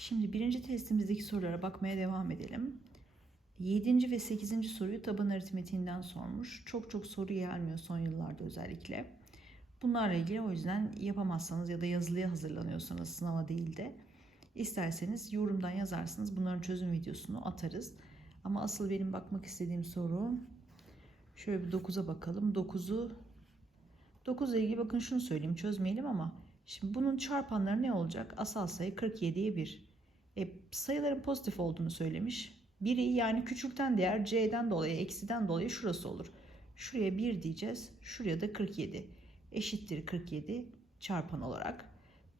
Şimdi birinci testimizdeki sorulara bakmaya devam edelim. 7. ve 8. soruyu taban aritmetiğinden sormuş. Çok çok soru gelmiyor son yıllarda özellikle. Bunlarla ilgili o yüzden yapamazsanız ya da yazılıya hazırlanıyorsanız sınava değil de isterseniz yorumdan yazarsınız. Bunların çözüm videosunu atarız. Ama asıl benim bakmak istediğim soru şöyle bir 9'a bakalım. 9'u 9 ile ilgili bakın şunu söyleyeyim çözmeyelim ama şimdi bunun çarpanları ne olacak? Asal sayı 47'ye 1. E, sayıların pozitif olduğunu söylemiş. Biri yani küçükten değer c'den dolayı eksiden dolayı şurası olur. Şuraya 1 diyeceğiz. Şuraya da 47. Eşittir 47 çarpan olarak.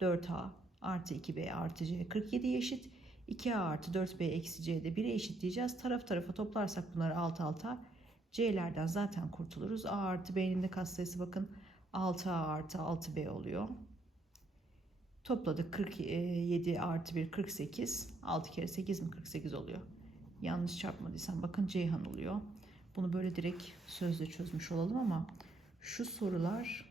4a artı 2b artı c 47 eşit. 2a artı 4b eksi c de 1'e eşit diyeceğiz. Taraf tarafa toplarsak bunları alt alta c'lerden zaten kurtuluruz. a artı b'nin de katsayısı bakın 6a artı 6b oluyor. Topladık 47 artı 1 48. 6 kere 8 mi 48 oluyor. Yanlış çarpmadıysam bakın Ceyhan oluyor. Bunu böyle direkt sözle çözmüş olalım ama şu sorular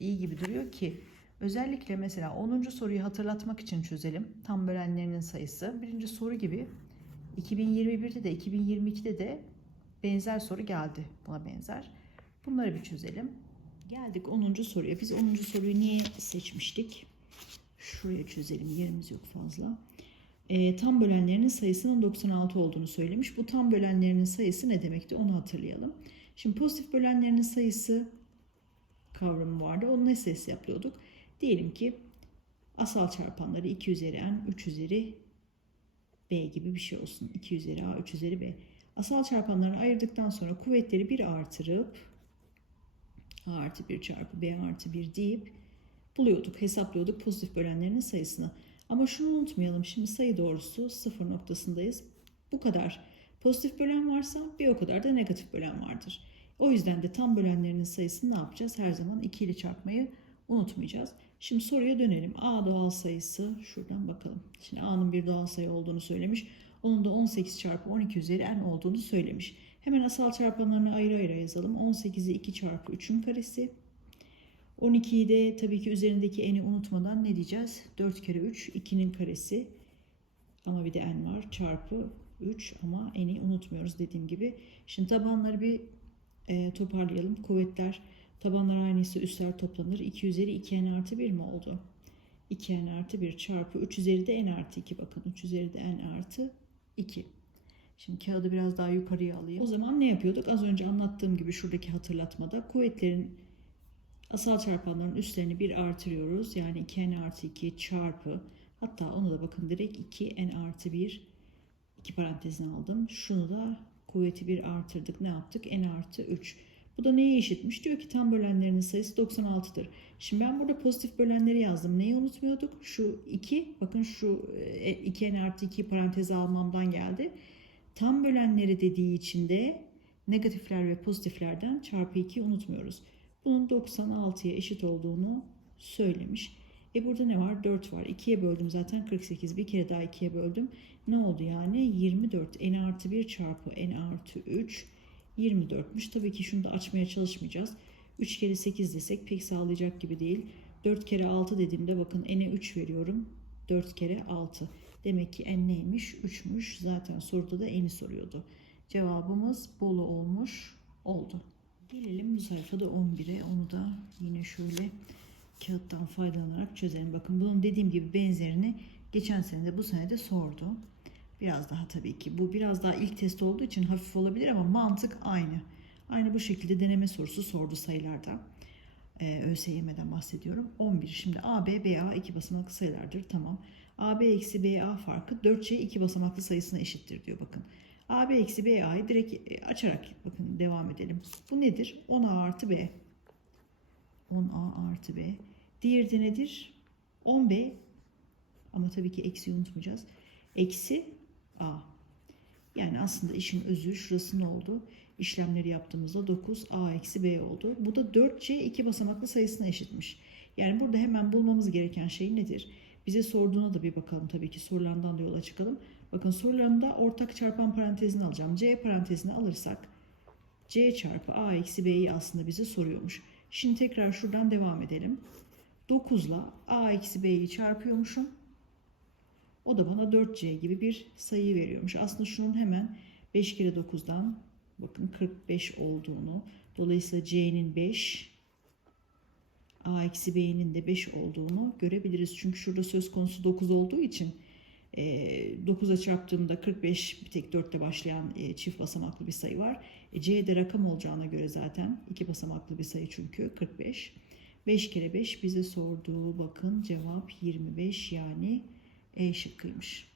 iyi gibi duruyor ki özellikle mesela 10. soruyu hatırlatmak için çözelim. Tam bölenlerinin sayısı. Birinci soru gibi 2021'de de 2022'de de benzer soru geldi. Buna benzer. Bunları bir çözelim. Geldik 10. soruya. Biz 10. soruyu niye seçmiştik? Şuraya çözelim. Yerimiz yok fazla. E, tam bölenlerinin sayısının 96 olduğunu söylemiş. Bu tam bölenlerinin sayısı ne demekti onu hatırlayalım. Şimdi pozitif bölenlerinin sayısı kavramı vardı. Onun ne sayısı yapıyorduk? Diyelim ki asal çarpanları 2 üzeri n, 3 üzeri b gibi bir şey olsun. 2 üzeri a, 3 üzeri b. Asal çarpanlarını ayırdıktan sonra kuvvetleri 1 artırıp a artı 1 çarpı b artı 1 deyip buluyorduk, hesaplıyorduk pozitif bölenlerinin sayısını. Ama şunu unutmayalım. Şimdi sayı doğrusu sıfır noktasındayız. Bu kadar pozitif bölen varsa bir o kadar da negatif bölen vardır. O yüzden de tam bölenlerinin sayısını ne yapacağız? Her zaman 2 ile çarpmayı unutmayacağız. Şimdi soruya dönelim. A doğal sayısı şuradan bakalım. Şimdi A'nın bir doğal sayı olduğunu söylemiş. Onun da 18 çarpı 12 üzeri n olduğunu söylemiş. Hemen asal çarpanlarını ayrı ayrı yazalım. 18'i 2 çarpı 3'ün karesi 12'yi de tabii ki üzerindeki n'i unutmadan ne diyeceğiz? 4 kere 3 2'nin karesi ama bir de n var çarpı 3 ama n'i unutmuyoruz dediğim gibi. Şimdi tabanları bir e, toparlayalım. Kuvvetler tabanlar aynıysa üstler toplanır. 2 üzeri 2n artı 1 mi oldu? 2n artı 1 çarpı 3 üzeri de n artı 2 bakın 3 üzeri de n artı 2. Şimdi kağıdı biraz daha yukarıya alayım. O zaman ne yapıyorduk? Az önce anlattığım gibi şuradaki hatırlatmada kuvvetlerin Asal çarpanların üstlerini bir artırıyoruz. Yani 2n artı 2 çarpı hatta onu da bakın direkt 2n artı 1 iki parantezine aldım. Şunu da kuvveti bir artırdık. Ne yaptık? n artı 3. Bu da neye eşitmiş? Diyor ki tam bölenlerinin sayısı 96'dır. Şimdi ben burada pozitif bölenleri yazdım. Neyi unutmuyorduk? Şu 2 bakın şu 2n artı 2 paranteze almamdan geldi. Tam bölenleri dediği için de negatifler ve pozitiflerden çarpı 2 unutmuyoruz. Bunun 96'ya eşit olduğunu söylemiş. E burada ne var? 4 var. 2'ye böldüm zaten 48. Bir kere daha 2'ye böldüm. Ne oldu yani? 24. n artı 1 çarpı n artı 3 24'müş. Tabii ki şunu da açmaya çalışmayacağız. 3 kere 8 desek pek sağlayacak gibi değil. 4 kere 6 dediğimde bakın n'e 3 veriyorum. 4 kere 6. Demek ki n neymiş? 3'müş. Zaten soruda da n'i soruyordu. Cevabımız Bolu olmuş oldu. Gelelim bu sayfada 11'e. Onu da yine şöyle kağıttan faydalanarak çözelim. Bakın bunun dediğim gibi benzerini geçen sene de bu sene de sordu. Biraz daha tabii ki. Bu biraz daha ilk test olduğu için hafif olabilir ama mantık aynı. Aynı bu şekilde deneme sorusu sordu sayılarda. Ee, ÖSYM'den bahsediyorum. 11. Şimdi AB, BA iki basamaklı sayılardır. Tamam. AB eksi BA farkı 4C iki basamaklı sayısına eşittir diyor bakın. AB eksi BA'yı direkt e, açarak bakın devam edelim. Bu nedir? 10A artı B. 10A artı B. Diğeri de nedir? 10B. Ama tabii ki eksi unutmayacağız. Eksi A. Yani aslında işin özü şurası ne oldu? İşlemleri yaptığımızda 9A eksi B oldu. Bu da 4C iki basamaklı sayısına eşitmiş. Yani burada hemen bulmamız gereken şey nedir? Bize sorduğuna da bir bakalım tabii ki sorularından da yola çıkalım. Bakın sorularında ortak çarpan parantezini alacağım. C parantezini alırsak C çarpı A eksi B'yi aslında bize soruyormuş. Şimdi tekrar şuradan devam edelim. 9 ile A eksi B'yi çarpıyormuşum. O da bana 4C gibi bir sayı veriyormuş. Aslında şunun hemen 5 kere 9'dan bakın 45 olduğunu dolayısıyla C'nin 5 A eksi B'nin de 5 olduğunu görebiliriz. Çünkü şurada söz konusu 9 olduğu için e, 9'a çarptığımda 45 bir tek 4'te başlayan e, çift basamaklı bir sayı var. E, C'de rakam olacağına göre zaten iki basamaklı bir sayı çünkü 45. 5 kere 5 bize sorduğu bakın cevap 25 yani E şıkkıymış.